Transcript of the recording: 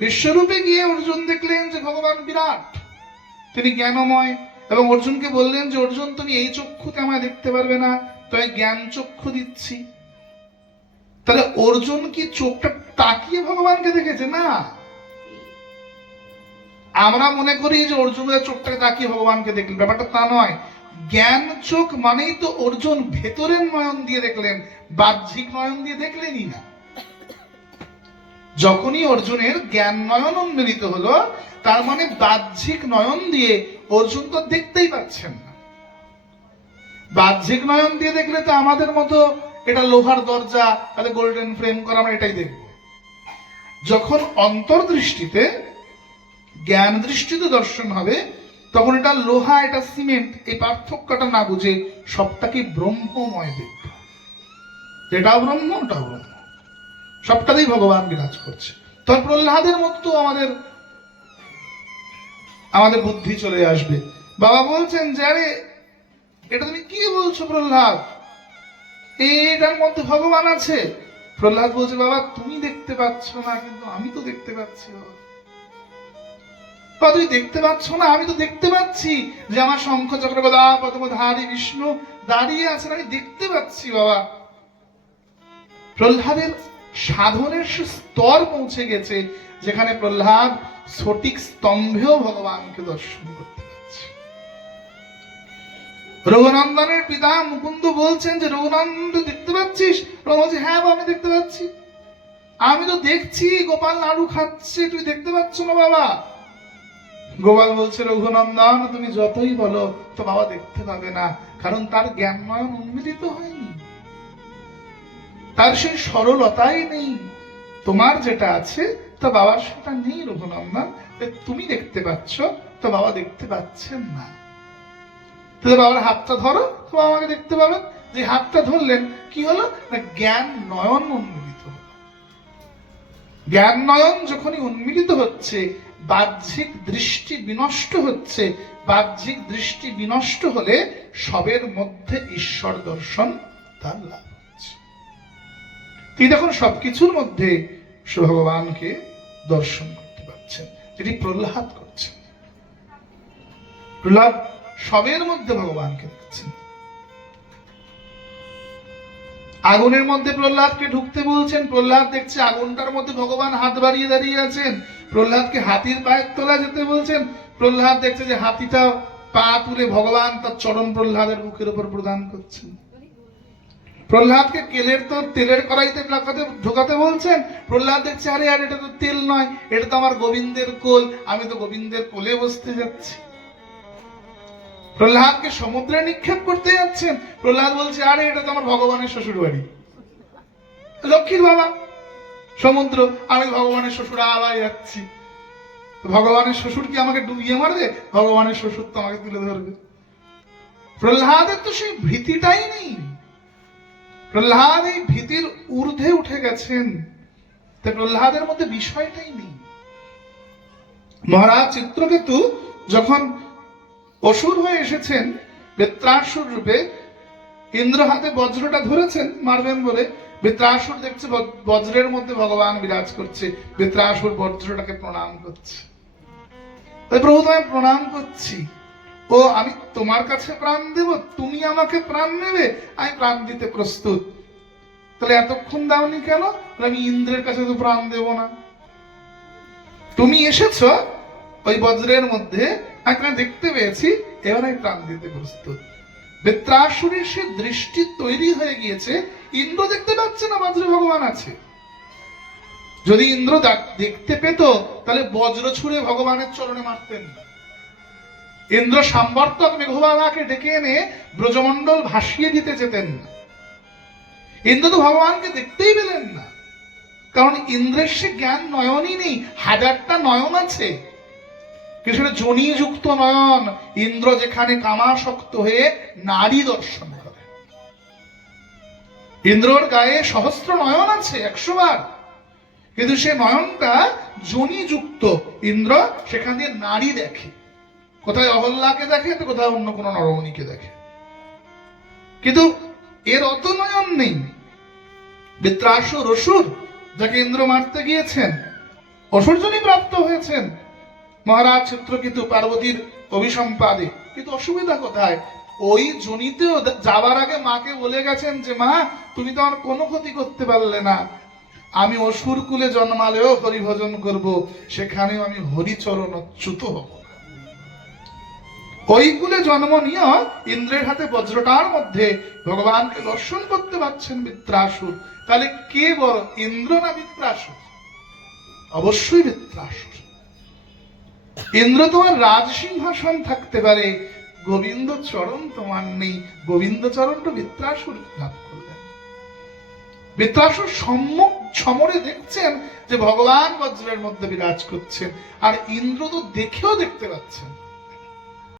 বিশ্বরূপে গিয়ে অর্জুন দেখলেন যে ভগবান বিরাট। তিনি জ্ঞানময় এবং অর্জুনকে বললেন যে, অর্জুন, তুমি এই চক্ষুতে আমায় দেখতে পারবে না তাই জ্ঞান চক্ষু দিচ্ছি। তাহলে অর্জুন কি চোখটা তাকিয়ে ভগবানকে দেখেছে? না। আমরা মনে করি যে অর্জুনের চোখটাকে তাকিয়ে ভগবানকে দেখলেন। ব্যাপারটা তা নয়। জ্ঞান চোখ মানেই তো অর্জুন ভেতরের নয়ন দিয়ে দেখলেন, বাহ্যিক নয়ন দিয়ে দেখলেনই না। যখনই অর্জুনের জ্ঞান নয়ন উন্মিলিত হলো, তার মানে বাহ্যিক নয়ন দিয়ে অর্জুন তো দেখতেই পাচ্ছেন না। বাহ্যিক নয়ন দিয়ে দেখলে তো আমাদের মতো এটা লোহার দরজা তাহলে গোল্ডেন ফ্রেম করা আমরা এটাই দেখব। যখন অন্তর্দৃষ্টিতে, জ্ঞান দৃষ্টিতে দর্শন হবে, তখন এটা লোহা, এটা সিমেন্ট, এই পার্থক্যটা না বুঝে সবটাকে ব্রহ্মময় দেখবে এটাও ব্রহ্ম, ওটাও ব্রহ্ম। সবটাতেই ভগবান বিরাজ করছে। তবে প্রহ্লাদের মতো আমাদের আমাদের বুদ্ধি চলে আসবে। বাবা বলছেন যে আরে এটা তুমি কি বলছো প্রহ্লাদ? এটার মধ্যে ভগবান আছে। প্রহ্লাদ বলছে বাবা তুমি দেখতে পাচ্ছ না কিন্তু আমি তো দেখতে পাচ্ছি বাবা, তুমি দেখতে পাচ্ছ না আমি তো দেখতে পাচ্ছি যে আমার শঙ্খ চক্রবদা পদ্মধারী বিষ্ণু দাঁড়িয়ে আছেন আমি দেখতে পাচ্ছি বাবা। প্রহ্লাদের সাধনের স্তর পৌঁছে গেছে যেখানে প্রহ্লাদ স্ফটিক স্তম্ভেও ভগবানকে দর্শন করতে পারছে রঘুনন্দনের পিতা মুকুন্দ বলছেন যে রঘুনন্দ দেখতে পাচ্ছিস? রঘু হ্যাঁ বাবা, আমি দেখতে পাচ্ছি। আমি তো দেখছি গোপাল নাড়ু খাচ্ছে তুই দেখতে পাচ্ছ না বাবা? গোপাল বলছে রঘুনন্দন তুমি যতই বলো তো বাবা দেখতে পাবে না কারণ তার জ্ঞান নয়ন উন্মিলিত হয়নি। তার সেই সরলতাই নেই। তোমার যেটা আছে, তা বাবার সেটা নেই, রঘুনন্দন। তুমি দেখতে পাচ্ছ, তো বাবা দেখতে পাচ্ছেন না। তাহলে বাবার হাতটা ধরো, তো বাবা আমাকে দেখতে পাবেন যে হাতটা ধরলেন, কি হলো? না জ্ঞান নয়ন উন্মিলিত হলো। জ্ঞান নয়ন যখনই উন্মিলিত হচ্ছে, বাহ্যিক দৃষ্টি বিনষ্ট হচ্ছে, বাহ্যিক দৃষ্টি বিনষ্ট হলে সবের মধ্যে ঈশ্বর দর্শন, তার লাভ। তিনি তখন সবকিছুর মধ্যে ভগবানকে দর্শন করতে পারছেন। যেটি প্রহ্লাদ করছেন। প্রহ্লাদ সবের মধ্যে ভগবানকে দেখছেন। আগুনের মধ্যে প্রহ্লাদকে ঢুকতে বলছেন। প্রহ্লাদ দেখছে আগুনটার মধ্যে ভগবান হাত বাড়িয়ে দাঁড়িয়ে আছেন। প্রহ্লাদকে হাতির পায়ের তোলা যেতে বলছেন। প্রহ্লাদ দেখছে যে হাতিটা পা তুলে ভগবান তার চরণ প্রহ্লাদের বুকের উপর প্রদান করছেন। প্রহ্লাদকে কেলের তো তেলের কড়াইতে লাগাতে ঢোকাতে বলছেন? প্রহ্লাদ দেখছে আরে আর এটা তো তেল নয়, এটা তো আমার গোবিন্দের কোল, আমি তো গোবিন্দের কোলে বসতে যাচ্ছি। প্রহ্লাদকে সমুদ্রে নিক্ষেপ করতে যাচ্ছেন? প্রহ্লাদ বলছে, আরে, এটা তো আমার ভগবানের শ্বশুর বাড়ি লক্ষ্মীর বাবা, সমুদ্র, আমি ভগবানের শ্বশুর আলাই যাচ্ছি। ভগবানের শ্বশুর কি আমাকে ডুবিয়ে মারবে? ভগবানের শ্বশুর তো আমাকে তুলে ধরবে। প্রহ্লাদের তো সেই ভীতিটাই নেই। প্রহ্লাদ এই ভীতির ঊর্ধ্বে উঠে গেছেন। তাই প্রহ্লাদের মধ্যে বিষয়টাই নেই। মহারাজ চিত্রকেতু যখন অসুর হয়ে এসেছেন, বেত্রাসুর রূপে ইন্দ্র হাতে বজ্রটা ধরেছেন মারবেন বলে, বেত্রাসুর দেখছে বজ- বজ্রের মধ্যে ভগবান বিরাজ করছে, বেত্রাসুর বজ্রটাকে প্রণাম করছে। প্রভু তোমায় প্রণাম করছি। ও, আমি তোমার কাছে প্রাণ দেব, তুমি আমাকে প্রাণ নেবে আমি প্রাণ দিতে প্রস্তুত। তাহলে এতক্ষণ দাওনি কেন? আমি ইন্দ্রের কাছে তো প্রাণ দেব না। তুমি এসেছ ওই বজ্রের মধ্যে, আমি দেখতে পেয়েছি, এবার আমি প্রাণ দিতে প্রস্তুত। বেত্রাসুরের সে দৃষ্টি তৈরি হয়ে গিয়েছে, ইন্দ্র দেখতে পাচ্ছে না বজ্র ভগবান আছে। যদি ইন্দ্র দেখতে পেত, তাহলে বজ্র ছুড়ে ভগবানের চরণে মারতেন। না ইন্দ্র সাম্বর্তক মেঘবালাকে ডেকে এনে ব্রজমণ্ডল ভাসিয়ে দিতে যেতেন না। ইন্দ্র তো ভগবানকে দেখতেই পেলেন না। কারণ ইন্দ্রের সে জ্ঞান নয়নই নেই, হাজারটা নয়ন আছে। সেটা যুক্ত নয়ন ইন্দ্র যেখানে কামাসক্ত হয়ে নারী দর্শন করে। ইন্দ্রর গায়ে সহস্র নয়ন আছে, একশো বার। কিন্তু সে নয়নটা যুক্ত ইন্দ্র সেখান দিয়ে নারী দেখে। কোথায় অহল্লাকে দেখে তো কোথায় অন্য কোনো নরমণীকে দেখে। কিন্তু এর অত নয়ন নেই। বৃত্রাসুর অসুর যাকে ইন্দ্র মারতে গিয়েছেন, অসুরজনই প্রাপ্ত হয়েছেন। মহারাজ চিত্রকিতু পার্বতীর অভিসম্পাদে। কিন্তু অসুবিধা কোথায়? ওই জনিতেও যাবার আগে মাকে বলে গেছেন যে, মা, তুমি তো আমার কোনো ক্ষতি করতে পারলে না। আমি অসুর কুলে জন্মালেও হরিভজন করব। সেখানেও আমি হরিচরণ অচ্যুত হব ওই কুলে জন্ম নিয়েও ইন্দ্রের হাতে বজ্রটার মধ্যে ভগবানকে দর্শন করতে পারছেন বৃত্রাসুর। তাহলে কে বড়? ইন্দ্র না বৃত্রাসুর? অবশ্যই বৃত্রাসুর। ইন্দ্র তোমার রাজসিংহাসন থাকতে পারে। গোবিন্দ চরণ তোমার নেই। গোবিন্দ চরণটা বৃত্রাসুর লাভ করলেন। বৃত্রাসুর সম্মুখ সমরে দেখছেন যে ভগবান বজ্রের মধ্যে বিরাজ করছেন। আর ইন্দ্র তো দেখেও দেখতে পাচ্ছেন।